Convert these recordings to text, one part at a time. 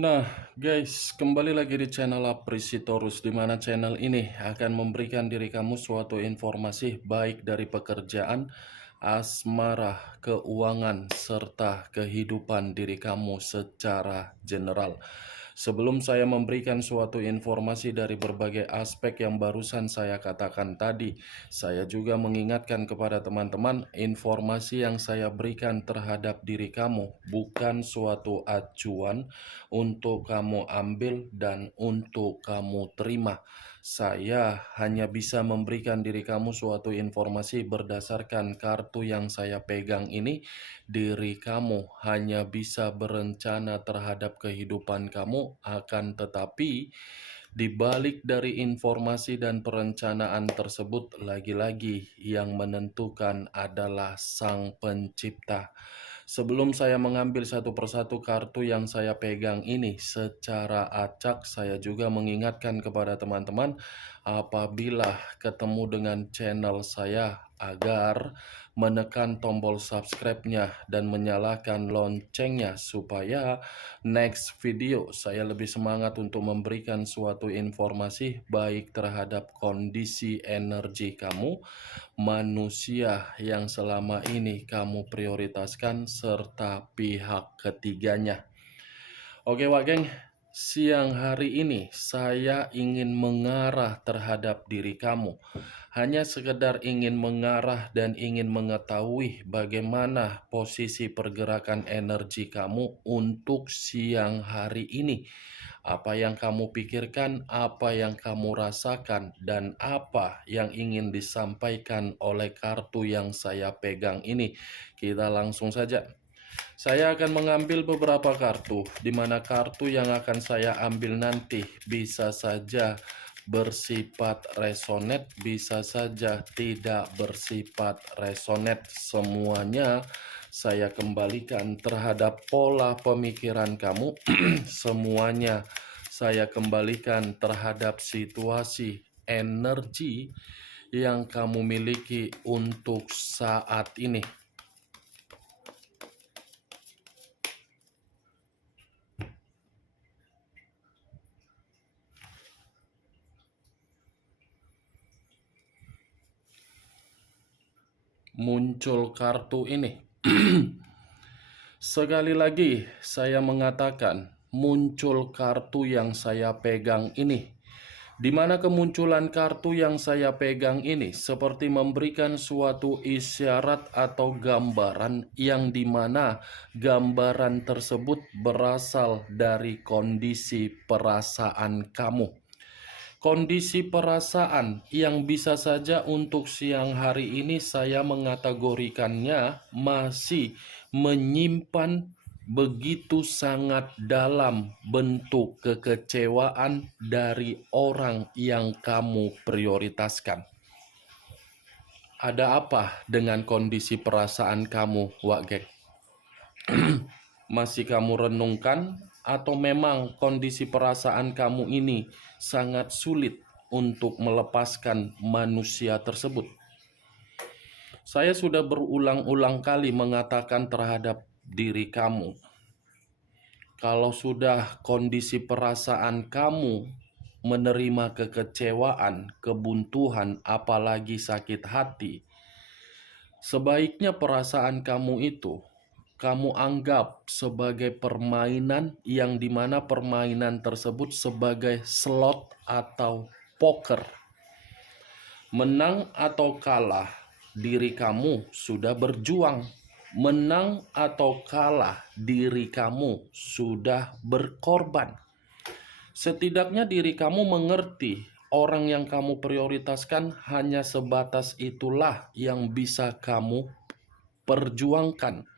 Nah, guys, kembali lagi di channel Aprisitorus, di mana channel ini akan memberikan diri kamu suatu informasi baik dari pekerjaan, asmara, keuangan, serta kehidupan diri kamu secara general. Sebelum saya memberikan suatu informasi dari berbagai aspek yang barusan saya katakan tadi, saya juga mengingatkan kepada teman-teman, informasi yang saya berikan terhadap diri kamu bukan suatu acuan untuk kamu ambil dan untuk kamu terima. Saya hanya bisa memberikan diri kamu suatu informasi berdasarkan kartu yang saya pegang ini. Diri kamu hanya bisa berencana terhadap kehidupan kamu, akan tetapi di balik dari informasi dan perencanaan tersebut, lagi-lagi yang menentukan adalah Sang Pencipta. Sebelum saya mengambil satu persatu kartu yang saya pegang ini secara acak, saya juga mengingatkan kepada teman-teman apabila ketemu dengan channel saya agar menekan tombol subscribe-nya dan menyalakan loncengnya supaya next video saya lebih semangat untuk memberikan suatu informasi baik terhadap kondisi energi kamu, manusia yang selama ini kamu prioritaskan, serta pihak ketiganya. Oke Wak Geng, siang hari ini saya ingin mengarah terhadap diri kamu. Hanya sekedar ingin mengarah dan ingin mengetahui bagaimana posisi pergerakan energi kamu untuk siang hari ini. Apa yang kamu pikirkan, apa yang kamu rasakan, dan apa yang ingin disampaikan oleh kartu yang saya pegang ini. Kita langsung saja. Saya akan mengambil beberapa kartu, di mana kartu yang akan saya ambil nanti bisa saja bersifat resonate, bisa saja tidak bersifat resonate. Semuanya saya kembalikan terhadap pola pemikiran kamu. Semuanya saya kembalikan terhadap situasi energi yang kamu miliki untuk saat ini. Muncul kartu ini. Sekali lagi saya mengatakan, muncul kartu yang saya pegang ini. Di mana kemunculan kartu yang saya pegang ini seperti memberikan suatu isyarat atau gambaran yang dimana gambaran tersebut berasal dari kondisi perasaan kamu. Kondisi perasaan yang bisa saja untuk siang hari ini saya mengategorikannya masih menyimpan begitu sangat dalam bentuk kekecewaan dari orang yang kamu prioritaskan. Ada apa dengan kondisi perasaan kamu, Wak Gek? Masih kamu renungkan atau memang kondisi perasaan kamu ini sangat sulit untuk melepaskan manusia tersebut? Saya sudah berulang-ulang kali mengatakan terhadap diri kamu, kalau sudah kondisi perasaan kamu menerima kekecewaan, kebuntuan, apalagi sakit hati, sebaiknya perasaan kamu itu kamu anggap sebagai permainan yang dimana permainan tersebut sebagai slot atau poker. Menang atau kalah, diri kamu sudah berjuang. Menang atau kalah, diri kamu sudah berkorban. Setidaknya diri kamu mengerti orang yang kamu prioritaskan hanya sebatas itulah yang bisa kamu perjuangkan.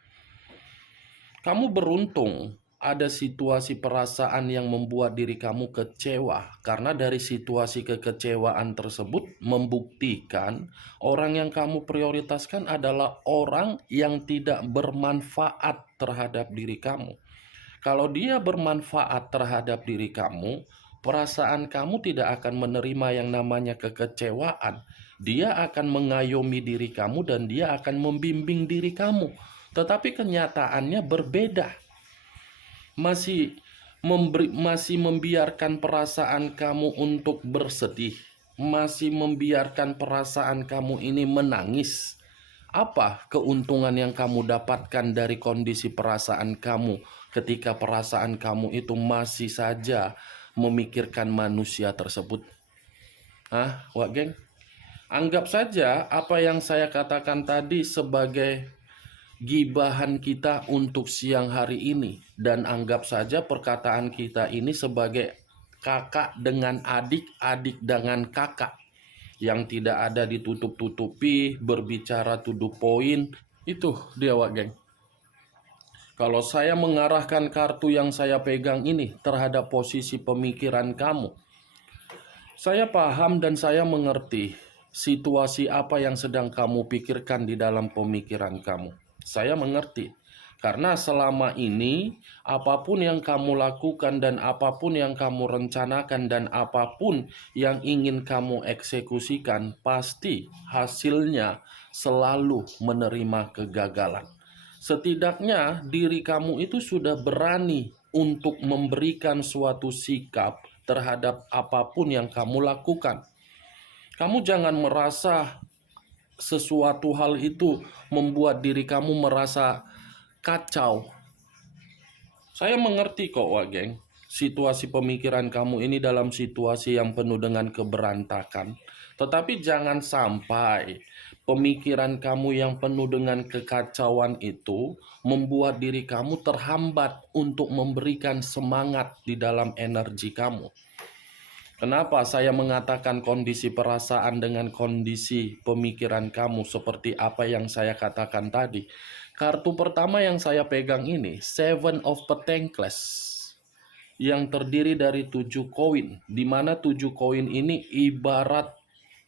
Kamu beruntung ada situasi perasaan yang membuat diri kamu kecewa, karena dari situasi kekecewaan tersebut membuktikan orang yang kamu prioritaskan adalah orang yang tidak bermanfaat terhadap diri kamu. Kalau dia bermanfaat terhadap diri kamu, perasaan kamu tidak akan menerima yang namanya kekecewaan. Dia akan mengayomi diri kamu dan dia akan membimbing diri kamu. Tetapi kenyataannya berbeda. Masih masih membiarkan perasaan kamu untuk bersedih, masih membiarkan perasaan kamu ini menangis. Apa keuntungan yang kamu dapatkan dari kondisi perasaan kamu ketika perasaan kamu itu masih saja memikirkan manusia tersebut? Wak geng? Anggap saja apa yang saya katakan tadi sebagai gibahan kita untuk siang hari ini. Dan anggap saja perkataan kita ini sebagai kakak dengan adik, adik dengan kakak. Yang tidak ada ditutup-tutupi, berbicara to the point. Itu dia, Wak geng. Kalau saya mengarahkan kartu yang saya pegang ini terhadap posisi pemikiran kamu, saya paham dan saya mengerti situasi apa yang sedang kamu pikirkan di dalam pemikiran kamu. Saya mengerti. Karena selama ini, apapun yang kamu lakukan dan apapun yang kamu rencanakan dan apapun yang ingin kamu eksekusikan, pasti hasilnya selalu menerima kegagalan. Setidaknya diri kamu itu sudah berani untuk memberikan suatu sikap terhadap apapun yang kamu lakukan. Kamu jangan merasa sesuatu hal itu membuat diri kamu merasa kacau. Saya mengerti kok, Wak geng. Situasi pemikiran kamu ini dalam situasi yang penuh dengan keberantakan. Tetapi jangan sampai pemikiran kamu yang penuh dengan kekacauan itu membuat diri kamu terhambat untuk memberikan semangat di dalam energi kamu. Kenapa saya mengatakan kondisi perasaan dengan kondisi pemikiran kamu seperti apa yang saya katakan tadi? Kartu pertama yang saya pegang ini, Seven of Pentacles, yang terdiri dari 7 koin, di mana 7 koin ini ibarat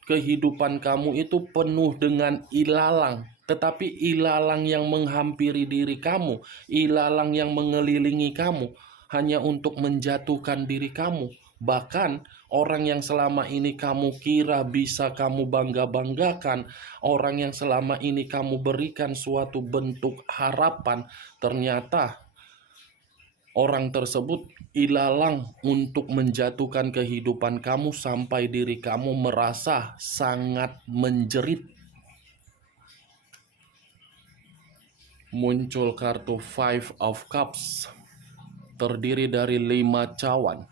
kehidupan kamu itu penuh dengan ilalang. Tetapi ilalang yang menghampiri diri kamu, ilalang yang mengelilingi kamu, hanya untuk menjatuhkan diri kamu. Bahkan orang yang selama ini kamu kira bisa kamu bangga-banggakan, orang yang selama ini kamu berikan suatu bentuk harapan, ternyata orang tersebut ilalang untuk menjatuhkan kehidupan kamu sampai diri kamu merasa sangat menjerit. Muncul kartu Five of Cups, terdiri dari 5 cawan.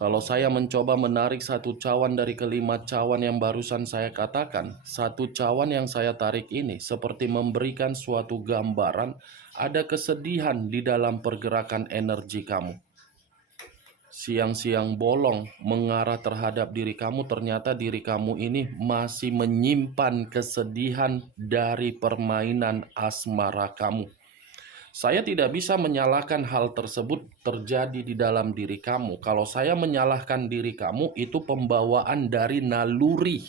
Kalau saya mencoba menarik satu cawan dari kelima cawan yang barusan saya katakan, satu cawan yang saya tarik ini seperti memberikan suatu gambaran ada kesedihan di dalam pergerakan energi kamu. Siang-siang bolong mengarah terhadap diri kamu, ternyata diri kamu ini masih menyimpan kesedihan dari permainan asmara kamu. Saya tidak bisa menyalahkan hal tersebut terjadi di dalam diri kamu. Kalau saya menyalahkan diri kamu, itu pembawaan dari naluri.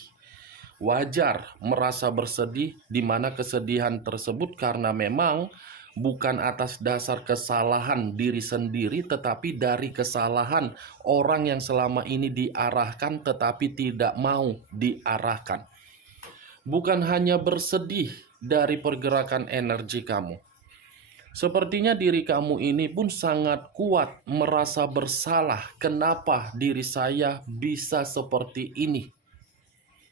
Wajar merasa bersedih, di mana kesedihan tersebut karena memang bukan atas dasar kesalahan diri sendiri, tetapi dari kesalahan orang yang selama ini diarahkan tetapi tidak mau diarahkan. Bukan hanya bersedih dari pergerakan energi kamu. Sepertinya diri kamu ini pun sangat kuat merasa bersalah. Kenapa diri saya bisa seperti ini?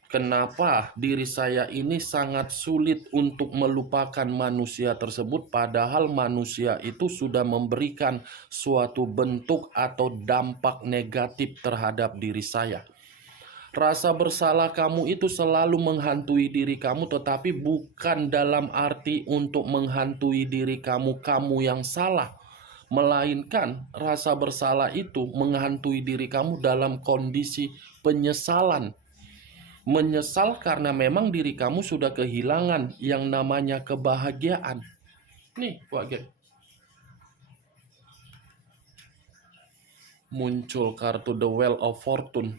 Kenapa diri saya ini sangat sulit untuk melupakan manusia tersebut, padahal manusia itu sudah memberikan suatu bentuk atau dampak negatif terhadap diri saya. Rasa bersalah kamu itu selalu menghantui diri kamu, tetapi bukan dalam arti untuk menghantui diri kamu, kamu yang salah. Melainkan rasa bersalah itu menghantui diri kamu dalam kondisi penyesalan. Menyesal karena memang diri kamu sudah kehilangan yang namanya kebahagiaan. Nih, Wak, muncul kartu The Wheel of Fortune.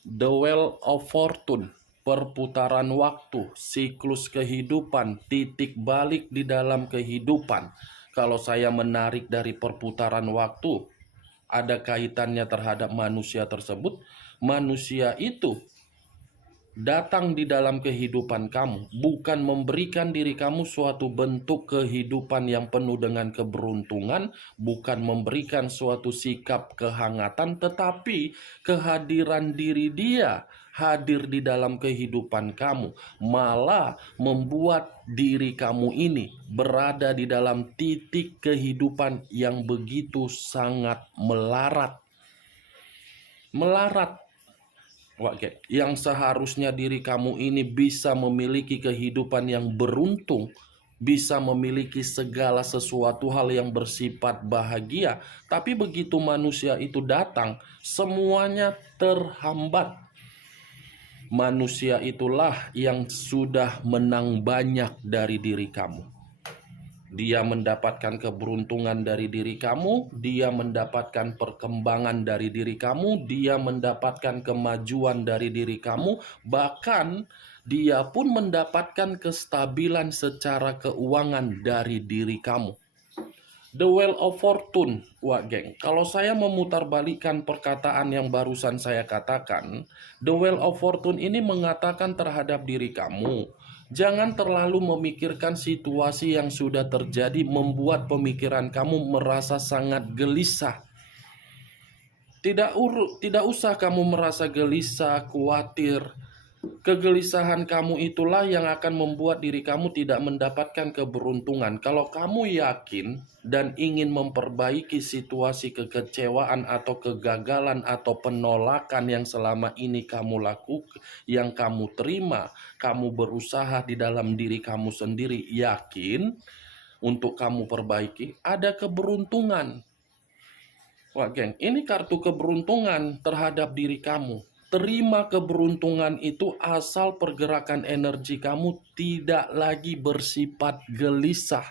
The Wheel of Fortune, perputaran waktu, siklus kehidupan, titik balik di dalam kehidupan. Kalau saya menarik dari perputaran waktu, ada kaitannya terhadap manusia tersebut. Manusia itu datang di dalam kehidupan kamu bukan memberikan diri kamu suatu bentuk kehidupan yang penuh dengan keberuntungan, bukan memberikan suatu sikap kehangatan, tetapi kehadiran diri Dia hadir di dalam kehidupan kamu, malah membuat diri kamu ini berada di dalam titik kehidupan yang begitu sangat melarat. Oke, yang seharusnya diri kamu ini bisa memiliki kehidupan yang beruntung, bisa memiliki segala sesuatu hal yang bersifat bahagia, tapi begitu manusia itu datang, semuanya terhambat. Manusia itulah yang sudah menang banyak dari diri kamu. Dia mendapatkan keberuntungan dari diri kamu, dia mendapatkan perkembangan dari diri kamu, dia mendapatkan kemajuan dari diri kamu, bahkan dia pun mendapatkan kestabilan secara keuangan dari diri kamu. The Wheel of Fortune, wah geng, kalau saya memutarbalikkan perkataan yang barusan saya katakan, The Wheel of Fortune ini mengatakan terhadap diri kamu, jangan terlalu memikirkan situasi yang sudah terjadi membuat pemikiran kamu merasa sangat gelisah. Tidak usah kamu merasa gelisah, khawatir. Kegelisahan kamu itulah yang akan membuat diri kamu tidak mendapatkan keberuntungan. Kalau kamu yakin dan ingin memperbaiki situasi kekecewaan atau kegagalan atau penolakan yang selama ini kamu lakukan, yang kamu terima, kamu berusaha di dalam diri kamu sendiri, yakin untuk kamu perbaiki, ada keberuntungan. Wah, geng, ini kartu keberuntungan terhadap diri kamu. Terima keberuntungan itu asal pergerakan energi kamu tidak lagi bersifat gelisah.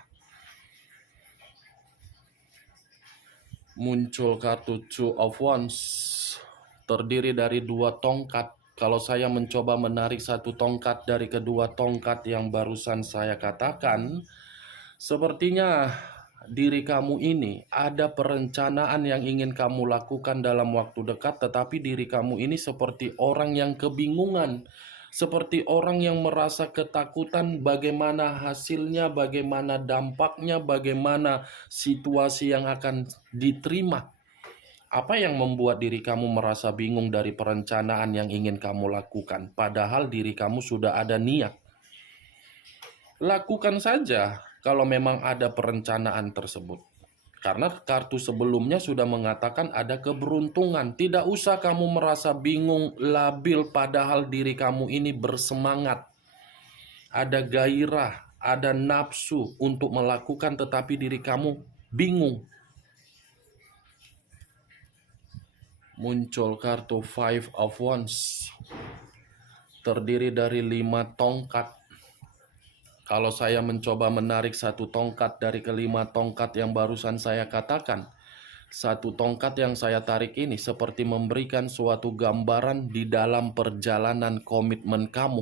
Muncul kartu Two of Wands, terdiri dari 2 tongkat. Kalau saya mencoba menarik 1 tongkat dari kedua tongkat yang barusan saya katakan, sepertinya diri kamu ini ada perencanaan yang ingin kamu lakukan dalam waktu dekat, tetapi diri kamu ini seperti orang yang kebingungan, seperti orang yang merasa ketakutan bagaimana hasilnya, bagaimana dampaknya, bagaimana situasi yang akan diterima. Apa yang membuat diri kamu merasa bingung dari perencanaan yang ingin kamu lakukan, padahal diri kamu sudah ada niat? Lakukan saja kalau memang ada perencanaan tersebut. Karena kartu sebelumnya sudah mengatakan ada keberuntungan. Tidak usah kamu merasa bingung, labil, padahal diri kamu ini bersemangat. Ada gairah, ada nafsu untuk melakukan, tetapi diri kamu bingung. Muncul kartu Five of Wands, terdiri dari 5 tongkat. Kalau saya mencoba menarik 1 tongkat dari kelima tongkat yang barusan saya katakan, 1 tongkat yang saya tarik ini seperti memberikan suatu gambaran di dalam perjalanan komitmen kamu.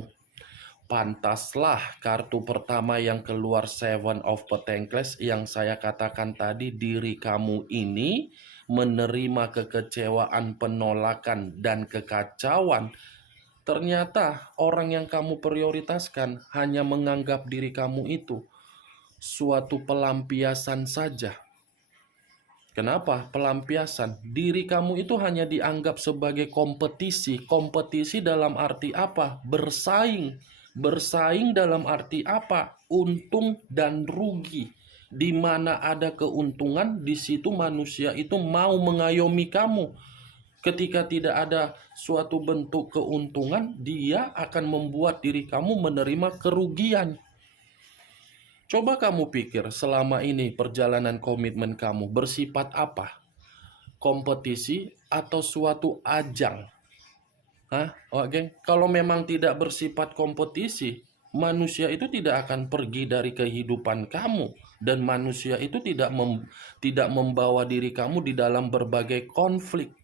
Pantaslah kartu pertama yang keluar Seven of Pentacles yang saya katakan tadi, diri kamu ini menerima kekecewaan, penolakan, dan kekacauan. Ternyata orang yang kamu prioritaskan hanya menganggap diri kamu itu suatu pelampiasan saja. Kenapa pelampiasan? Diri kamu itu hanya dianggap sebagai kompetisi. Kompetisi dalam arti apa? Bersaing. Bersaing dalam arti apa? Untung dan rugi. Di mana ada keuntungan, di situ manusia itu mau mengayomi kamu. Ketika tidak ada suatu bentuk keuntungan, dia akan membuat diri kamu menerima kerugian. Coba kamu pikir selama ini perjalanan komitmen kamu bersifat apa? Kompetisi atau suatu ajang? Oke, kalau memang tidak bersifat kompetisi, manusia itu tidak akan pergi dari kehidupan kamu. Dan manusia itu tidak membawa diri kamu di dalam berbagai konflik.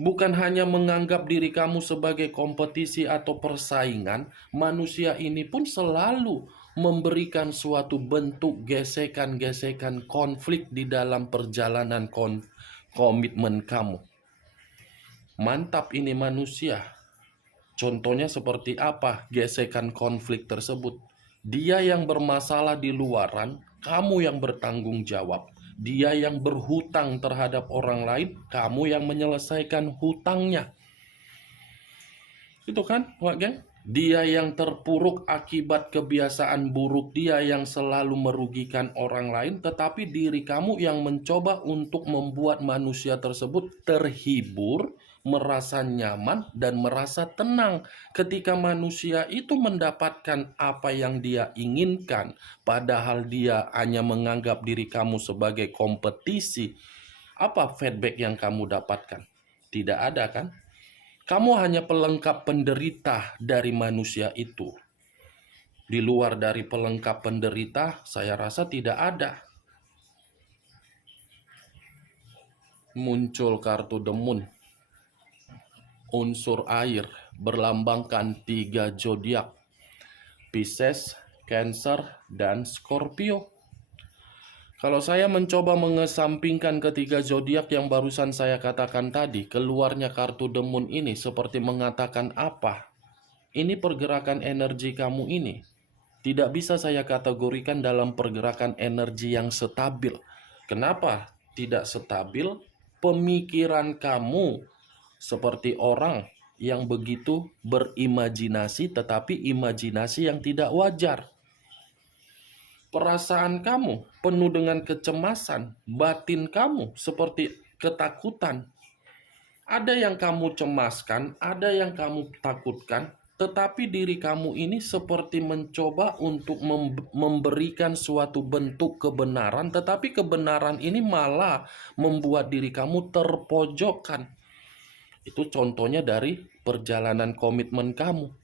Bukan hanya menganggap diri kamu sebagai kompetisi atau persaingan, manusia ini pun selalu memberikan suatu bentuk gesekan-gesekan konflik di dalam perjalanan komitmen kamu. Mantap ini manusia. Contohnya seperti apa gesekan konflik tersebut? Dia yang bermasalah di luaran, kamu yang bertanggung jawab. Dia yang berhutang terhadap orang lain, kamu yang menyelesaikan hutangnya. Itu kan, Wak Geng? Dia yang terpuruk akibat kebiasaan buruk dia yang selalu merugikan orang lain, tetapi diri kamu yang mencoba untuk membuat manusia tersebut terhibur, merasa nyaman, dan merasa tenang ketika manusia itu mendapatkan apa yang dia inginkan, padahal dia hanya menganggap diri kamu sebagai kompetisi. Apa feedback yang kamu dapatkan? Tidak ada kan? Kamu hanya pelengkap penderita dari manusia itu. Di luar dari pelengkap penderita, saya rasa tidak ada. Muncul kartu The Moon. Unsur air berlambangkan 3 zodiak. Pisces, Cancer, dan Scorpio. Kalau saya mencoba mengesampingkan ketiga zodiak yang barusan saya katakan tadi, keluarnya kartu The Moon ini seperti mengatakan apa? Ini pergerakan energi kamu ini tidak bisa saya kategorikan dalam pergerakan energi yang stabil. Kenapa tidak stabil? Pemikiran kamu seperti orang yang begitu berimajinasi, tetapi imajinasi yang tidak wajar. Perasaan kamu penuh dengan kecemasan, batin kamu seperti ketakutan. Ada yang kamu cemaskan, ada yang kamu takutkan, tetapi diri kamu ini seperti mencoba untuk memberikan suatu bentuk kebenaran, tetapi kebenaran ini malah membuat diri kamu terpojokkan. Itu contohnya dari perjalanan komitmen kamu.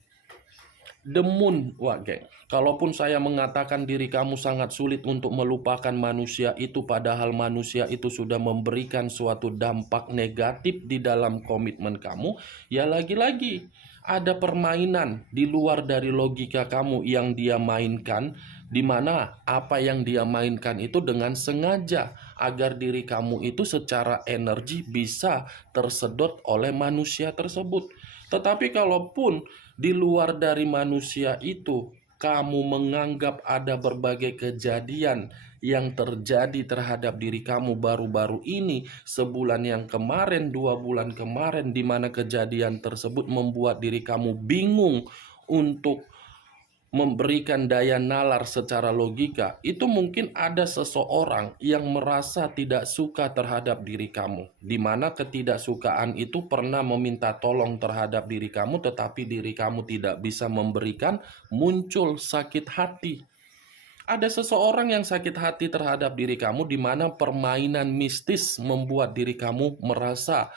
The Moon, Wak Geng. Kalaupun saya mengatakan diri kamu sangat sulit untuk melupakan manusia itu, padahal manusia itu sudah memberikan suatu dampak negatif di dalam komitmen kamu, ya lagi-lagi ada permainan di luar dari logika kamu yang dia mainkan, di mana apa yang dia mainkan itu dengan sengaja agar diri kamu itu secara energi bisa tersedot oleh manusia tersebut. Tetapi kalaupun di luar dari manusia itu kamu menganggap ada berbagai kejadian yang terjadi terhadap diri kamu baru-baru ini, sebulan yang kemarin, 2 bulan kemarin, di mana kejadian tersebut membuat diri kamu bingung untuk memberikan daya nalar secara logika, itu mungkin ada seseorang yang merasa tidak suka terhadap diri kamu, di mana ketidaksukaan itu pernah meminta tolong terhadap diri kamu, tetapi diri kamu tidak bisa memberikan, muncul sakit hati. Ada seseorang yang sakit hati terhadap diri kamu, di mana permainan mistis membuat diri kamu merasa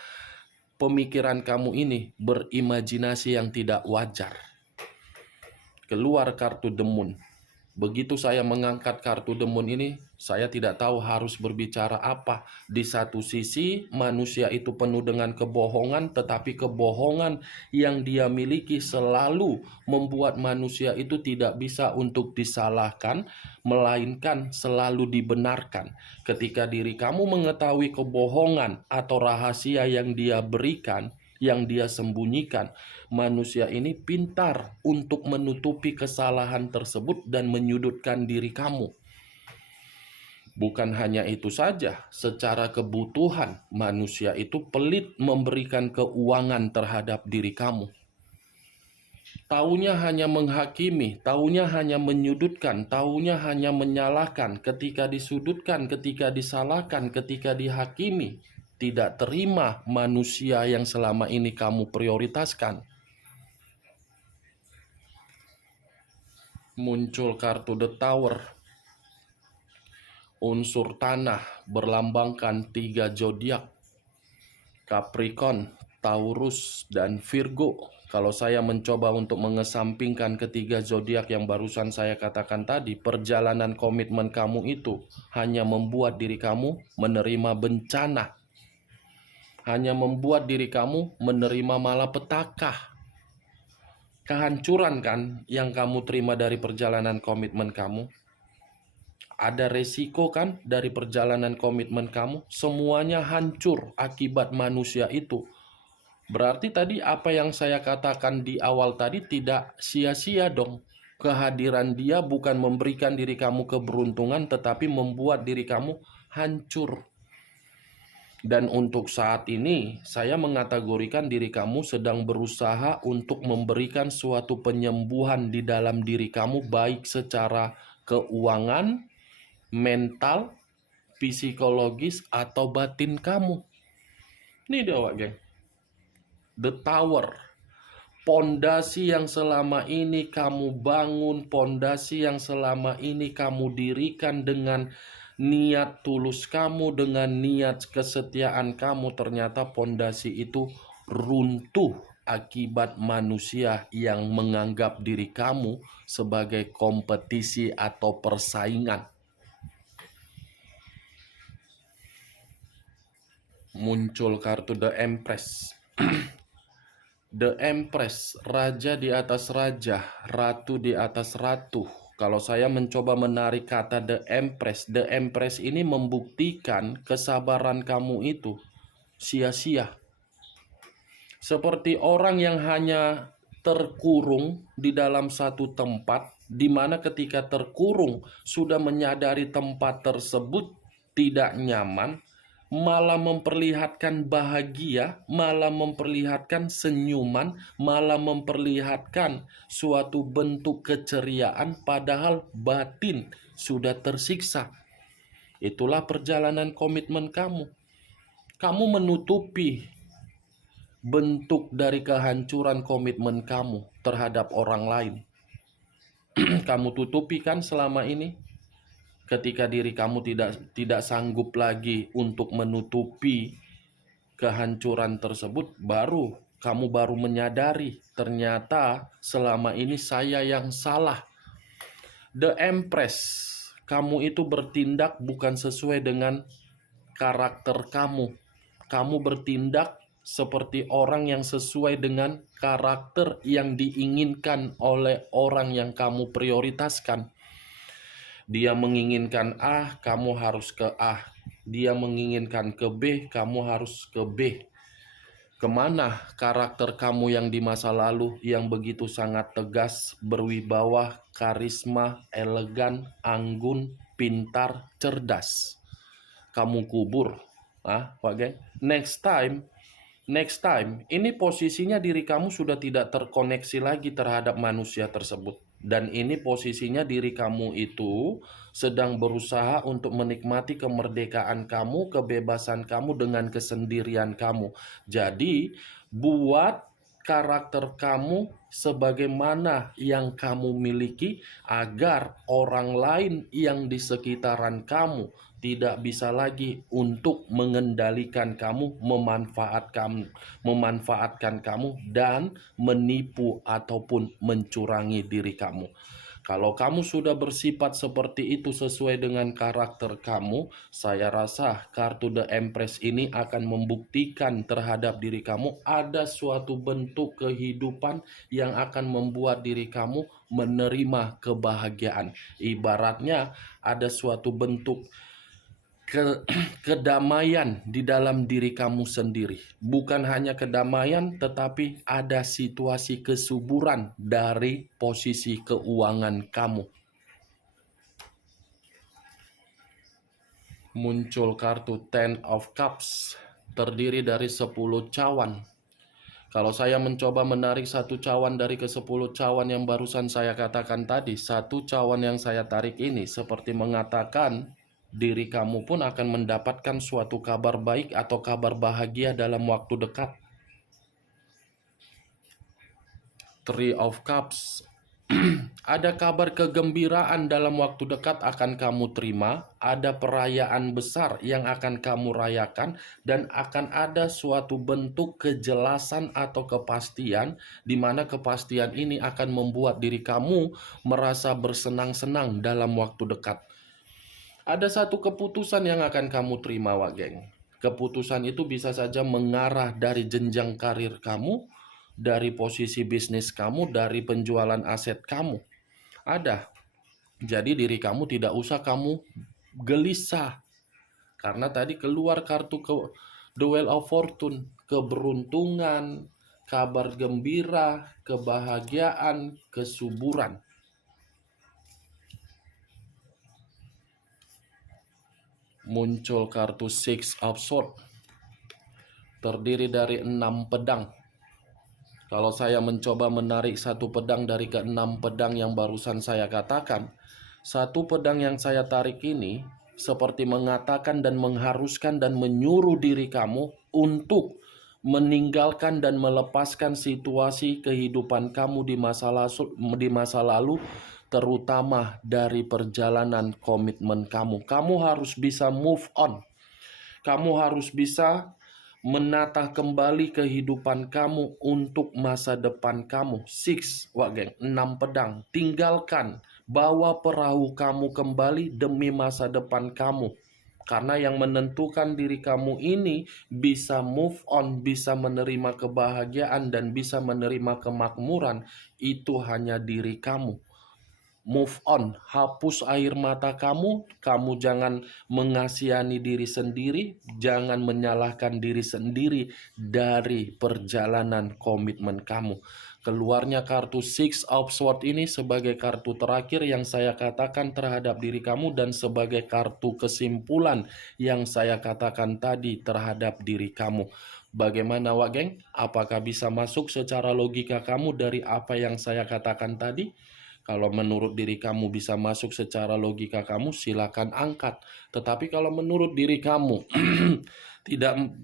pemikiran kamu ini berimajinasi yang tidak wajar. Keluar kartu The Moon. Begitu saya mengangkat kartu The Moon ini, saya tidak tahu harus berbicara apa. Di satu sisi, manusia itu penuh dengan kebohongan, tetapi kebohongan yang dia miliki selalu membuat manusia itu tidak bisa untuk disalahkan, melainkan selalu dibenarkan. Ketika diri kamu mengetahui kebohongan atau rahasia yang dia berikan, yang dia sembunyikan, manusia ini pintar untuk menutupi kesalahan tersebut dan menyudutkan diri kamu. Bukan hanya itu saja, secara kebutuhan manusia itu pelit memberikan keuangan terhadap diri kamu. Taunya hanya menghakimi, taunya hanya menyudutkan, taunya hanya menyalahkan. Ketika disudutkan, ketika disalahkan, ketika dihakimi, tidak terima manusia yang selama ini kamu prioritaskan. Muncul kartu The Tower. Unsur tanah berlambangkan 3 zodiak. Capricorn, Taurus, dan Virgo. Kalau saya mencoba untuk mengesampingkan ketiga zodiak yang barusan saya katakan tadi, perjalanan komitmen kamu itu hanya membuat diri kamu menerima bencana, hanya membuat diri kamu menerima malapetaka. Kehancuran kan yang kamu terima dari perjalanan komitmen kamu. Ada resiko kan dari perjalanan komitmen kamu. Semuanya hancur akibat manusia itu Berarti tadi apa yang saya katakan di awal tadi tidak sia-sia dong. Kehadiran dia bukan memberikan diri kamu keberuntungan, tetapi membuat diri kamu hancur. Dan untuk saat ini, saya mengategorikan diri kamu sedang berusaha untuk memberikan suatu penyembuhan di dalam diri kamu, baik secara keuangan, mental, psikologis, atau batin kamu. Ini dia, Wak Geng. The Tower. Pondasi yang selama ini kamu bangun, pondasi yang selama ini kamu dirikan dengan niat tulus kamu, dengan niat kesetiaan kamu, ternyata pondasi itu runtuh akibat manusia yang menganggap diri kamu sebagai kompetisi atau persaingan. Muncul kartu The Empress. The Empress, raja di atas raja, ratu di atas ratu. Kalau saya mencoba menarik kata The Empress ini membuktikan kesabaran kamu itu sia-sia. Seperti orang yang hanya terkurung di dalam satu tempat, di mana ketika terkurung sudah menyadari tempat tersebut tidak nyaman, malah memperlihatkan bahagia, malah memperlihatkan senyuman, malah memperlihatkan suatu bentuk keceriaan, padahal batin sudah tersiksa. Itulah perjalanan komitmen kamu. Kamu menutupi bentuk dari kehancuran komitmen kamu terhadap orang lain. Kamu tutupi kan selama ini? Ketika diri kamu tidak sanggup lagi untuk menutupi kehancuran tersebut, kamu baru menyadari ternyata selama ini saya yang salah. The Empress, kamu itu bertindak bukan sesuai dengan karakter kamu. Kamu bertindak seperti orang yang sesuai dengan karakter yang diinginkan oleh orang yang kamu prioritaskan. Dia menginginkan A, kamu harus ke A. Dia menginginkan ke B, kamu harus ke B. Kemana karakter kamu yang di masa lalu yang begitu sangat tegas, berwibawa, karisma, elegan, anggun, pintar, cerdas? Kamu kubur. Pak Geng? Next time, ini posisinya diri kamu sudah tidak terkoneksi lagi terhadap manusia tersebut. Dan ini posisinya diri kamu itu sedang berusaha untuk menikmati kemerdekaan kamu, kebebasan kamu dengan kesendirian kamu. Jadi, buat karakter kamu sebagaimana yang kamu miliki agar orang lain yang di sekitaran kamu tidak bisa lagi untuk mengendalikan kamu, memanfaatkan kamu dan menipu ataupun mencurangi diri kamu. Kalau kamu sudah bersifat seperti itu sesuai dengan karakter kamu, saya rasa kartu The Empress ini akan membuktikan terhadap diri kamu ada suatu bentuk kehidupan yang akan membuat diri kamu menerima kebahagiaan. Ibaratnya ada suatu bentuk kedamaian di dalam diri kamu sendiri. Bukan hanya kedamaian, tetapi ada situasi kesuburan dari posisi keuangan kamu. Muncul kartu Ten of Cups, terdiri dari 10 cawan. Kalau saya mencoba menarik satu cawan dari ke-10 cawan yang barusan saya katakan tadi, satu cawan yang saya tarik ini seperti mengatakan diri kamu pun akan mendapatkan suatu kabar baik atau kabar bahagia dalam waktu dekat. Three of Cups. Ada kabar kegembiraan dalam waktu dekat akan kamu terima. Ada perayaan besar yang akan kamu rayakan. Dan akan ada suatu bentuk kejelasan atau kepastian, di mana kepastian ini akan membuat diri kamu merasa bersenang-senang dalam waktu dekat. Ada satu keputusan yang akan kamu terima, Wak Geng. Keputusan itu bisa saja mengarah dari jenjang karir kamu, dari posisi bisnis kamu, dari penjualan aset kamu. Ada. Jadi diri kamu tidak usah kamu gelisah. Karena tadi keluar kartu The Wheel of Fortune, keberuntungan, kabar gembira, kebahagiaan, kesuburan. Muncul kartu Six of Swords, terdiri dari 6 pedang. Kalau saya mencoba menarik satu pedang dari ke-6 pedang yang barusan saya katakan, satu pedang yang saya tarik ini seperti mengatakan dan mengharuskan dan menyuruh diri kamu untuk meninggalkan dan melepaskan situasi kehidupan kamu di masa lalu, terutama dari perjalanan komitmen kamu. Kamu harus bisa move on. Kamu harus bisa menata kembali kehidupan kamu untuk masa depan kamu. 6 pedang. Tinggalkan, bawa perahu kamu kembali demi masa depan kamu. Karena yang menentukan diri kamu ini bisa move on, bisa menerima kebahagiaan, dan bisa menerima kemakmuran, itu hanya diri kamu. Move on, hapus air mata kamu. Kamu jangan mengasihani diri sendiri, jangan menyalahkan diri sendiri dari perjalanan komitmen kamu. Keluarnya kartu Six of Swords ini sebagai kartu terakhir yang saya katakan terhadap diri kamu, dan sebagai kartu kesimpulan yang saya katakan tadi terhadap diri kamu. Bagaimana, Wak Geng? Apakah bisa masuk secara logika kamu dari apa yang saya katakan tadi? Kalau menurut diri kamu bisa masuk secara logika kamu, silakan angkat. Tetapi kalau menurut diri kamu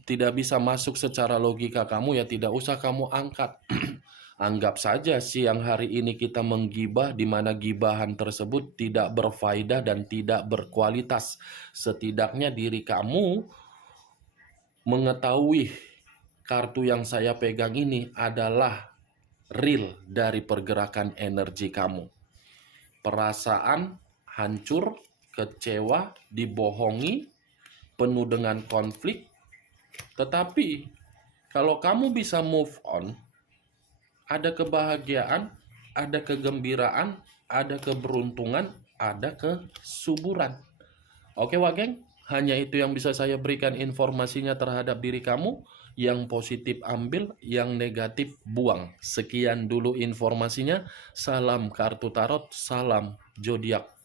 tidak bisa masuk secara logika kamu, ya tidak usah kamu angkat. Anggap saja siang hari ini kita menggibah, di mana gibahan tersebut tidak berfaedah dan tidak berkualitas. Setidaknya diri kamu mengetahui kartu yang saya pegang ini adalah real dari pergerakan energi kamu. Perasaan hancur, kecewa, dibohongi, penuh dengan konflik. Tetapi kalau kamu bisa move on, ada kebahagiaan, ada kegembiraan, ada keberuntungan, ada kesuburan. Oke, Wak Geng? Hanya itu yang bisa saya berikan informasinya terhadap diri kamu. Yang positif ambil, yang negatif buang. Sekian dulu informasinya. Salam kartu tarot, salam zodiak.